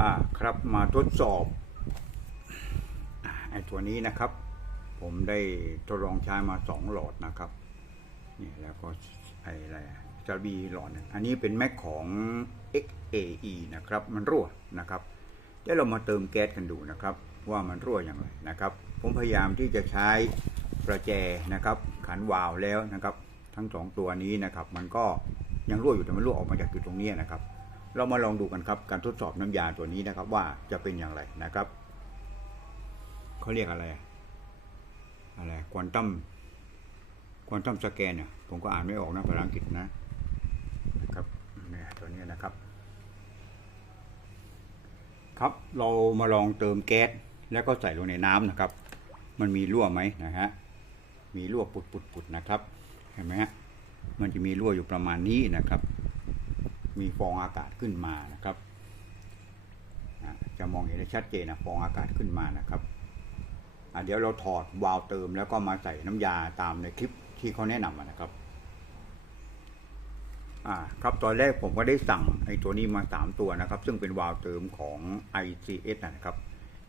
อ่าครับมาทดสอบไอ้ตัวนี้นะครับ ผมได้ทดลองใช้มาสองหลอดนะครับนี่แล้วก็ไอ้อะไรจะบีหลอดอันนี้เป็นแม็กของ XAE นะครับ มันรั่วนะครับเดี๋ยวเรามาเติมแก๊สกันดูนะครับ ว่ามันรั่วอย่างไรนะครับ ผมพยายามที่จะใช้ประแจนะครับ ขันวาล์วแล้วนะครับ ทั้งสองตัวนี้นะครับ มันก็ยังรั่วอยู่แต่มันรั่วออกมาจากจุดตรงนี้นะครับ เรามาลองดูกันครับ การทดสอบน้ำยาตัวนี้นะครับว่าจะเป็นอย่างไรนะครับเขาเรียกอะไรอะไรควอนตัมควอนตัมสแกนเนี่ยผมก็อ่านไม่ออกนะภาษาอังกฤษนะนะครับเนี่ยตัวนี้นะครับ ครับเรามาลองเติมแก๊สแล้วก็ใส่ลงในน้ำนะครับ มันมีรั่วไหมนะฮะมีรั่วปุดปุดปุดนะครับเห็นไหมฮะมันจะมีรั่วอยู่ประมาณนี้นะครับ มีฟองอากาศขึ้นมานะครับจะมองเห็นได้ชัดเจนนะฟองอากาศขึ้นมานะครับเดี๋ยวเราถอดวาล์วเติมแล้วก็มาใส่น้ำยาตามในคลิปที่เขาแนะนำมานะครับอ่าครับตอนแรกผมก็ได้สั่งไอ้ตัวนี้มา 3 ตัวนะครับ ซึ่งเป็นวาล์วเติมของ ICS นะครับ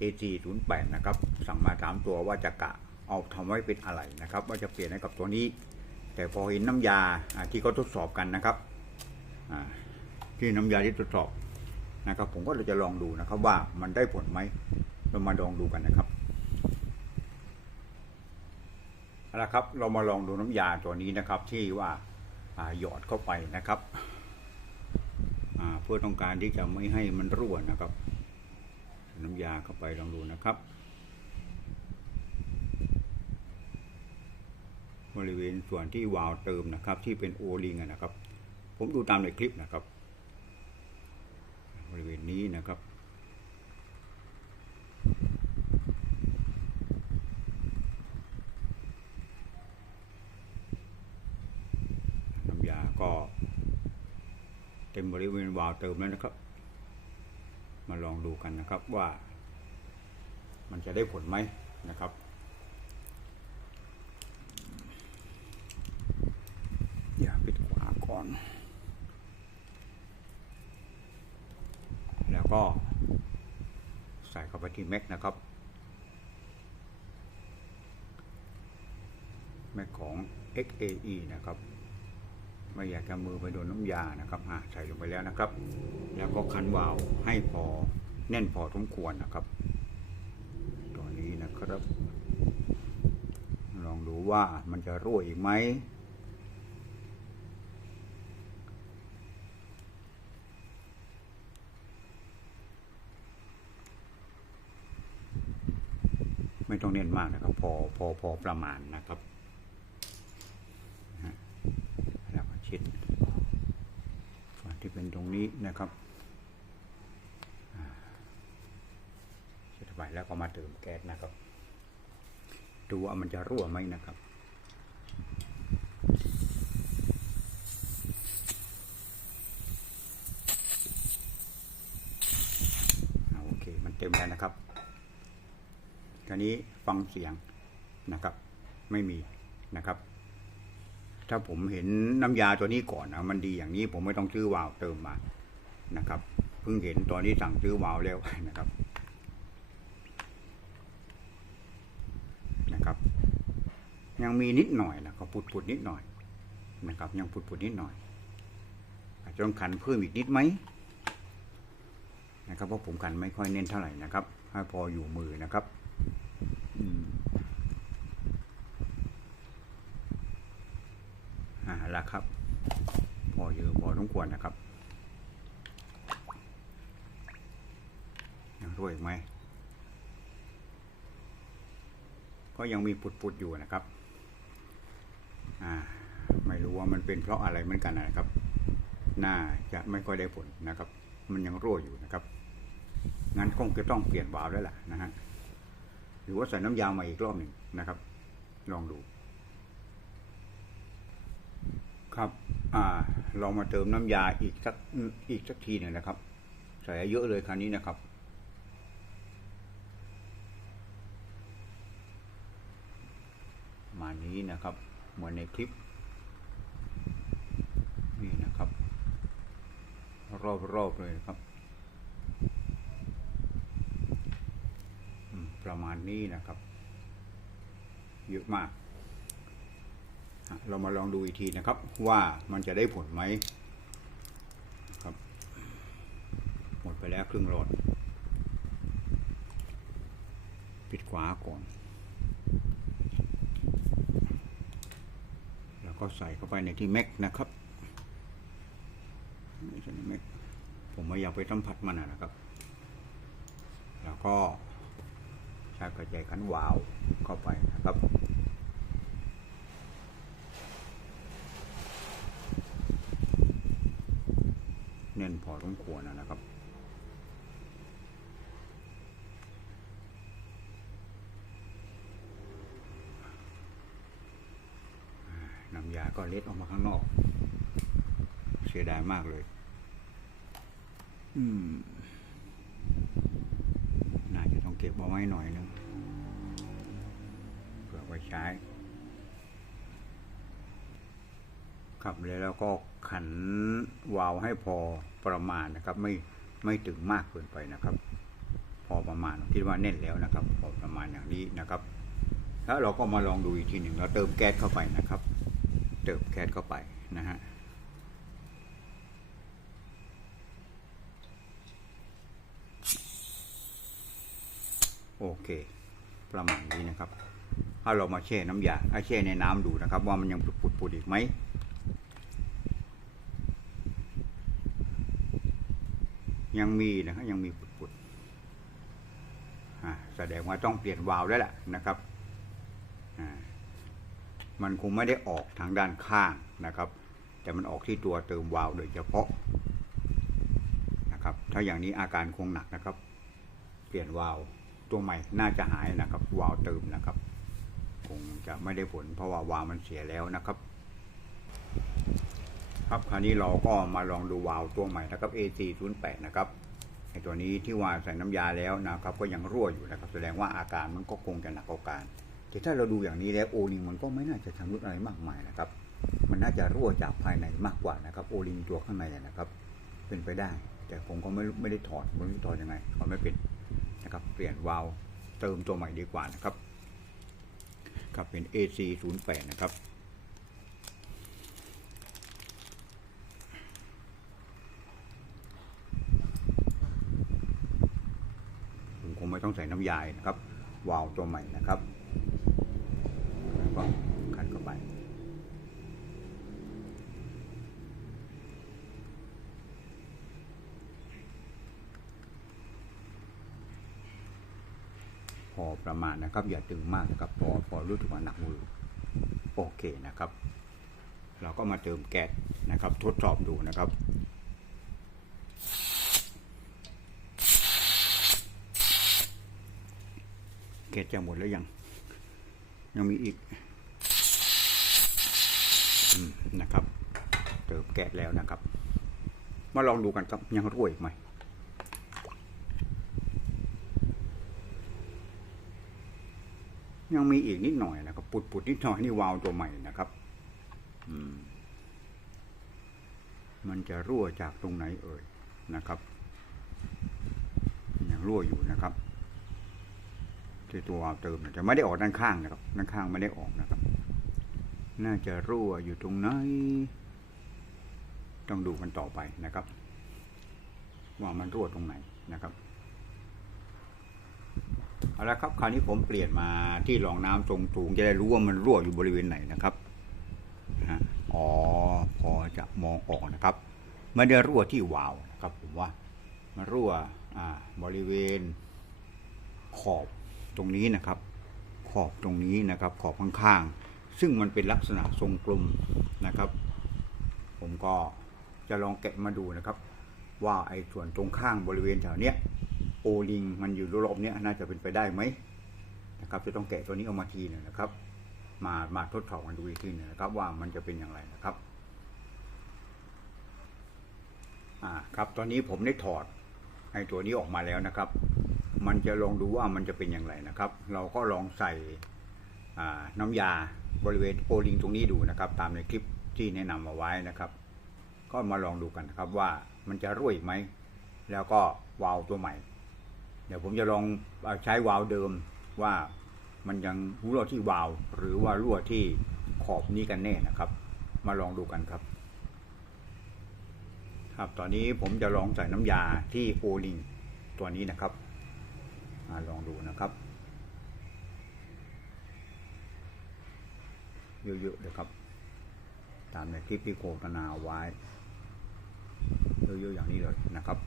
AG08 นะครับ สั่งมา 3 ตัวว่าจะกะเอาทำไว้เป็นอะไรนะครับ ว่าจะเปลี่ยนให้กับตัวนี้ แต่พอเห็นน้ำยาอ่าที่เขาทดสอบกันนะครับอ่า ที่น้ำยาที่ทดสอบนะครับ ผมก็จะลองดูนะครับ ว่ามันได้ผลไหมเรามาลองดูกันนะครับเอาละครับ เรามาลองดูน้ำยาตัวนี้นะครับ ที่ว่าหยอดเข้าไปนะครับเพื่อต้องการที่จะไม่ให้มันรั่วนะครับ น้ำยาเข้าไปลองดูนะครับ บริเวณส่วนที่วาล์วเติมนะครับ ที่เป็นโอลิงนะครับ ผมดูตามในคลิปนะครับ ริเวณนี้นะครับน้ำยาก็เต็มบริเวณวาล์วเติมแล้วนะครับ มาลองดูกันนะครับว่ามันจะได้ผลไหมนะครับอย่าปิดขวาก่อน แล้วก็ใส่เข้าไปที่แม็กนะครับแม็กของ XAE นะครับ ไม่อยากจะมือไปโดนน้ำยานะครับอะใส่ลงไปแล้วนะครับ แล้วก็คันวาล์วให้พอแน่นพอสมควรนะครับ ตัวนี้นะครับ ลองดูว่ามันจะรั่วอีกไหม ต้องเน้นมากนะครับ พอพอพอประมาณนะครับแล้วก็ช็ดส่วนที่เป็นตรงนี้นะครับอ่าเช็ดไปแล้วก็มาเติมแก๊สนะครับ ดูว่ามันจะรั่วไหมนะครับอ่าโอเคมันเต็มแล้วนะครับคราวนี้ ฟังเสียงนะครับ ไม่มีนะครับ ถ้าผมเห็นน้ำยาตัวนี้ก่อนนะมันดีอย่างนี้ผมไม่ต้องซื้อวาล์วเติมมานะครับเพิ่งเห็นตอนนี้สั่งซื้อวาล์วแล้วนะครับนะครับ ยังมีนิดหน่อยนะครับปุดปุดๆนิดหน่อยนะครับ ยังปุดปุดๆนิดหน่อยอาจจะต้องขันเพิ่มอีกนิดไหมนะครับเพราะผมขันไม่ค่อยเน้นเท่าไหร่นะครับ ให้พออยู่มือนะครับ อ่าละครับ พอเยอะพอสมควรนะครับยังรั่วอีกไหม ก็ยังมีปุดๆอยู่นะครับ อ่า ไม่รู้ว่ามันเป็นเพราะอะไรเหมือนกันนะครับ น่าจะไม่ค่อยได้ผลนะครับ มันยังรั่วอยู่นะครับ งั้นคงจะต้องเปลี่ยนวาล์วแล้วล่ะนะฮะ หรือว่าใส่น้ำยามาอีกรอบหนึ่งนะครับ ลองดู ครับอ่าลองมาเติมน้ำยาอีกสักอีกสักทีหนึ่งนะครับ ใส่เยอะเลยคราวนี้นะครับมานี้นะครับ เหมือนในคลิป นี่นะครับ รอบๆเลยนะครับ ประมาณนี้นะครับเยอะมาก เรามาลองดูอีกทีนะครับว่ามันจะได้ผลไหมครับ หมดไปแล้วครึ่งหลอด ปิดขวาก่อน แล้วก็ใส่เข้าไปในที่แม็กนะครับไม่ใช่แม็กผมไม่อยากไปสัมผัสมันนะครับ แล้วก็ ช้กระจายขันวาวเข้าไปนะครับแน่นพอสมควรนะครับน้ำยาก็เล็ดออกมาข้างนอก เสียดายมากเลย อืมน่าจะต้องเก็บเอาไว้หน่อยนึงเผื่อไว้ใช้ครับแล้วก็ขันวาล์วให้พอประมาณนะครับ ไม่ไม่ตึงมากเกินไปนะครับ พอประมาณคิดว่าแน่นแล้วนะครับ พอประมาณอย่างนี้นะครับแล้วเราก็มาลองดูอีกทีหนึ่งเราเติมแก๊สเข้าไปนะครับ เติมแก๊สเข้าไปนะฮะ โอเค ประมาณนี้นะครับ ถ้าเรามาแช่น้ำยาเอาแช่ในน้ำดูนะครับ ว่ามันยังปุดๆอีกไหมยังมีนะครับยังมีปุดๆอ่าแสดงว่าต้องเปลี่ยนวาล์วแล้วแหละนะครับมันคงไม่ได้ออกทางด้านข้างนะครับ แต่มันออกที่ตัวเติมวาล์วโดยเฉพาะนะครับ ถ้าอย่างนี้อาการคงหนักนะครับ เปลี่ยนวาล์ว ตัวใหม่น่าจะหายนะครับ วาล์วเติมนะครับ คงจะไม่ได้ผล เพราะว่าวาล์วมันเสียแล้วนะครับ ครับคราวนี้เราก็มาลองดูวาล์วตัวใหม่นะครับ AC08 นะครับไอตัวนี้ที่ว่าใส่น้ำยาแล้วนะครับ ก็ยังรั่วอยู่นะครับ แสดงว่าอาการมันก็คงจะหนักกว่าการแต่ถ้าเราดูอย่างนี้แล้วโอลิงมันก็ไม่น่าจะชำรุดอะไรมากมายนะครับ มันน่าจะรั่วจากภายในมากกว่านะครับ โอลิงตัวข้างในนะครับ เป็นไปได้ แต่ผมก็ไม่ไม่ได้ถอดไม่รู้ถอดยังไงถอดไม่เป็น นะครับ เปลี่ยนวาล์วเติมตัวใหม่ดีกว่านะครับครับเป็น AC08 นะครับผมคงไม่ต้องใส่น้ำยานะครับ วาล์วตัวใหม่นะครับแล้วก็ขันเข้าไป พ อประมาณนะครับ อย่าตึงมากนะครับพอพอรู้สึกว่าหนักมือโอเคนะครับ เราก็มาเติมแก๊สนะครับ ทดสอบดูนะครับแก๊สจะหมดแล้วยัง ยังมีอีกอนะครับ เติมแก๊สแล้วนะครับ มาลองดูกันครับยังรั่วอีกไหม ยังมีอีกนิดหน่อยนะครับปุดปุดๆนิดหน่อยนี่วาล์วตัวใหม่นะครับอืมมันจะรั่วจากตรงไหนเอ่ยนะครับยังรั่วอยู่นะครับที่ตัววาล์วเติมจะไม่ได้ออกด้านข้างนะครับ ด้านข้างไม่ได้ออกนะครับ น่าจะรั่วอยู่ตรงไหนต้องดูกันต่อไปนะครับ ว่ามันรั่วตรงไหนนะครับ เอาละครับคราวนี้ผมเปลี่ยนมาที่รองน้ำทรงสูงจะได้รู้ว่ามันรั่วอยู่บริเวณไหนนะครับฮะอ๋อพอจะมองออกนะครับไม่ได้รั่วที่วาล์วครับผมว่า มันรั่วบริเวณขอบตรงนี้นะครับ ขอบตรงนี้นะครับ ขอบข้างๆ ซึ่งมันเป็นลักษณะทรงกลมนะครับ ผมก็จะลองแกะมาดูนะครับ ว่าไอ้ส่วนตรงข้างบริเวณแถวเนี้ย ลิงมันอยู่รอบๆเนี้ยน่าจะเป็นไปได้ไหมนะครับจะต้องแกะตัวนี้ออกมาทีหนึงนะครับ มามาทดสอบกันดูอีกทีหนึงนะครับ ว่ามันจะเป็นอย่างไรนะครับอ่าครับตอนนี้ผมได้ถอดไอ้ตัวนี้ออกมาแล้วนะครับ มันจะลองดูว่ามันจะเป็นอย่างไรนะครับ เราก็ลองใส่อ่าน้ำยาบริเวณโอลิงตรงนี้ดูนะครับ ตามในคลิปที่แนะนำมาไว้นะครับ ก็มาลองดูกันนะครับว่ามันจะรั่วอีกไหมแล้วก็วาล์วตัวใหม่ เดี๋ยวผมจะลองอใช้วาล์วเดิมว่ามันยังรั่วที่วาล์วหรือว่ารั่วที่ขอบนี้กันแน่นะครับ มาลองดูกันครับ ครับตอนนี้ผมจะลองใส่น้ำยาที่โอลิงตัวนี้นะครับมาลองดูนะครับ เยอะๆเลยครับ ตามในคลิปที่โฆษณาเอาไว้ เยอะๆอย่างนี้เลยนะครับ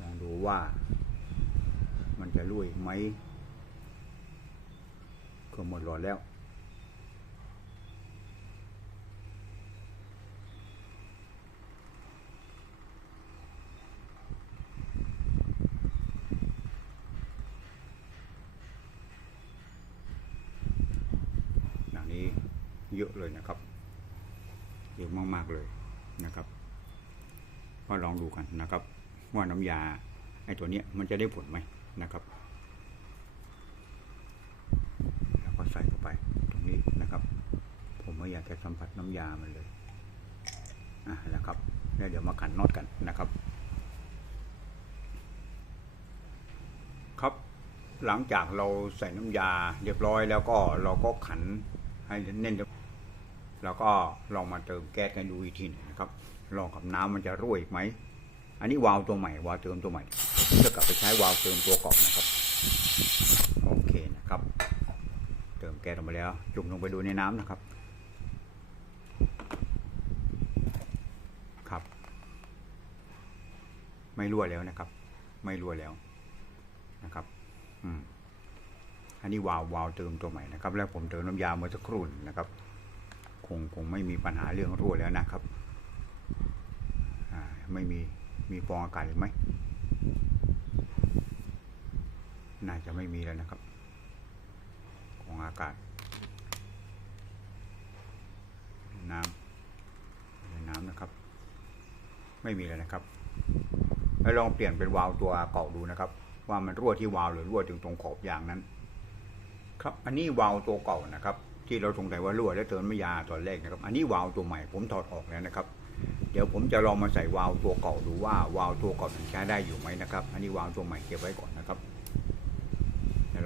ลอง ดูว่า มันจะรุ่ยไหม ก็หมดหลอดแล้ว อย่างนี้เยอะเลยนะครับ เยอะมาก ๆ เลยนะครับ ก็ลองดูกันนะครับว่าน้ำยา ไอ้ตัวเนี้ยมันจะได้ผลไหมนะครับแล้วก็ใส่เข้าไปตรงนี้นะครับ ผมไม่อยากจะสัมผัสน้ำยามันเลยอะแล้วครับแล้วเดี๋ยวมาขันน็อตกันนะครับ ครับหลังจากเราใส่น้ำยาเรียบร้อยแล้วก็เราก็ขันให้แน่นแล้วก็ลองมาเติมแก๊สกันดูอีกทีหนึงนะครับ ลองกับน้ำมันจะรั่วอีกไหม อันนี้วาล์วตัวใหม่วาล์วเติมตัวใหม่ ผมจะกลับไปใช้วาล์วเติมตัวเก่านะครับ โอเคนะครับ เติมแก๊สลงไปแล้ว จุ่มลงไปดูในน้ำนะครับ ครับ ไม่รั่วแล้วนะครับ ไม่รั่วแล้วนะครับ อืมอันนี้วาล์ววาล์วเติมตัวใหม่นะครับ แล้วผมเติมน้ำยาเมื่อสักครู่นะครับ คงคงไม่มีปัญหาเรื่องรั่วแล้วนะครับ อ่า ไม่มีมีฟองอากาศหรือไหม น่าจะไม่มีแล้วนะครับฟองอากาศ น้ำน้ำนะครับ ไม่มีแล้วนะครับแล้วลองเปลี่ยนเป็นวาล์วตัวเก่าดูนะครับ ว่ามันรั่วที่วาล์วหรือรั่วถึงตรงขอบยางนั้น ครับอันนี้วาล์วตัวเก่านะครับ ที่เราสงสัยว่ารั่วแล้วเติมไม่ยาตอนแรกนะครับ อันนี้วาล์วตัวใหม่ผมถอดออกแล้วนะครับ เดี๋ยวผมจะลองมาใส่วาล์วตัวเก่าดูว่าวาล์วตัวเก่ายังใช้ได้อยู่ไหมนะครับ อันนี้วาล์วตัวใหม่เก็บไว้ก่อนนะครับ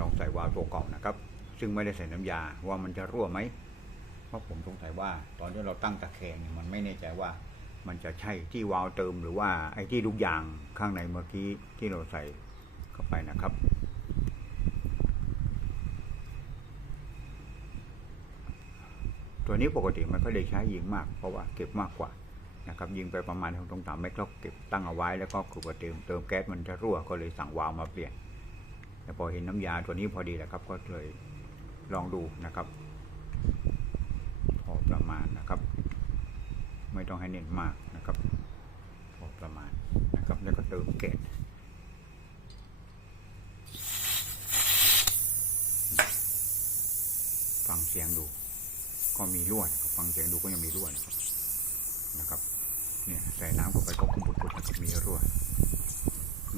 ลองใส่วาล์วตัวเก่านะครับ ซึ่งไม่ได้ใส่น้ำยาว่ามันจะรั่วไหมเพราะผมสงสัยว่า ตอนที่เราตั้งตะแคงเนี่ยมันไม่แน่ใจว่า มันจะใช่ที่วาล์วเติมหรือว่าไอ้ที่ลูกยางข้างในเมื่อกี้ที่เราใส่เข้าไปนะครับตัวนี้ปกติมันก็ได้ใช้ยิงมากเพราะว่าเก็บมากกว่านะครับยิงไปประมาณตรงต่ำเมตรก็เก็บตั้งเอาไว้แล้วก็คือว่าเติมเติมแก๊สมันจะรั่วก็เลยสั่งวาล์วมาเปลี่ยน แต่พอเห็นน้ำยาตัวนี้พอดีแหละครับ ก็เลยลองดูนะครับ พอประมาณนะครับ ไม่ต้องให้เน้นมากนะครับ พอประมาณนะครับ แล้วก็เติมแก๊สฟังเสียงดู ก็มีรั่วนะครับฟังเสียงดูก็ยังมีรั่วนะครับนะครับ เนี่ยใส่น้ำเข้าไปก็คุมปุดๆนะครับมีรั่ว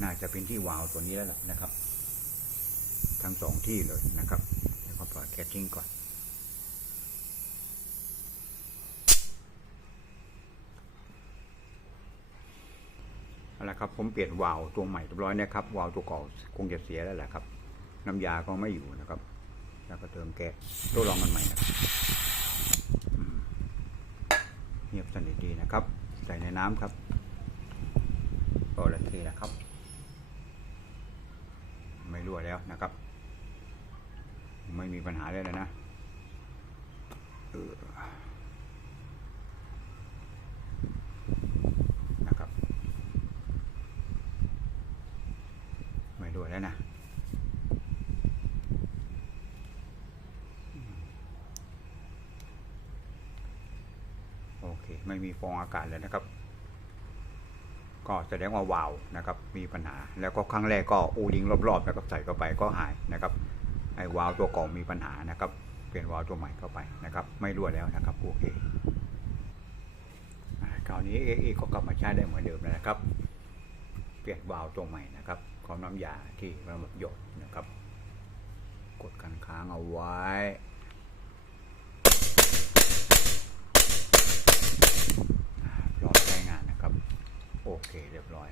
น่าจะเป็นที่วาล์วตัวนี้แล้วแหละนะครับ ทั้งสองที่เลยนะครับแล้วก็ปล่อยแกทิ้งก่อน เอาละครับ ผมเปลี่ยนวาล์วตัวใหม่เรียบร้อยนะครับ วาล์วตัวเก่าคงจะเสียแล้วแหละครับ น้ำยาก็ไม่อยู่นะครับ แล้วก็เติมแก๊สตัวรองมันใหม่นะครับเงียบสนิทดีนะครับ ใส่ในน้ำครับโอเคนะครับ ไม่รั่วแล้วนะครับ มีปัญหาได้เลยนะนะครับ ไม่รั่วแล้วนะโอเค ไม่มีฟองอากาศแล้วนะครับ ก็แสดงว่าวาวนะครับ มีปัญหา แล้วก็ครั้งแรกก็อูลิงรอบๆนะครับใส่เข้าไปก็หายนะครับ ไอ้วาล์วตัวเก่ามีปัญหานะครับเปลี่ยนวาล์วตัวใหม่เข้าไปนะครับ ไม่รั่วแล้วนะครับโอเคคราวนี้เอก็กลับมาใช้ได้เหมือนเดิมแล้วนะครับ เปลี่ยนวาล์วตัวใหม่นะครับของน้ำยาที่ระบบหยดนะครับ กดกันค้างเอาไว้พร้อมใช้งานนะครับ โอเคเรียบร้อย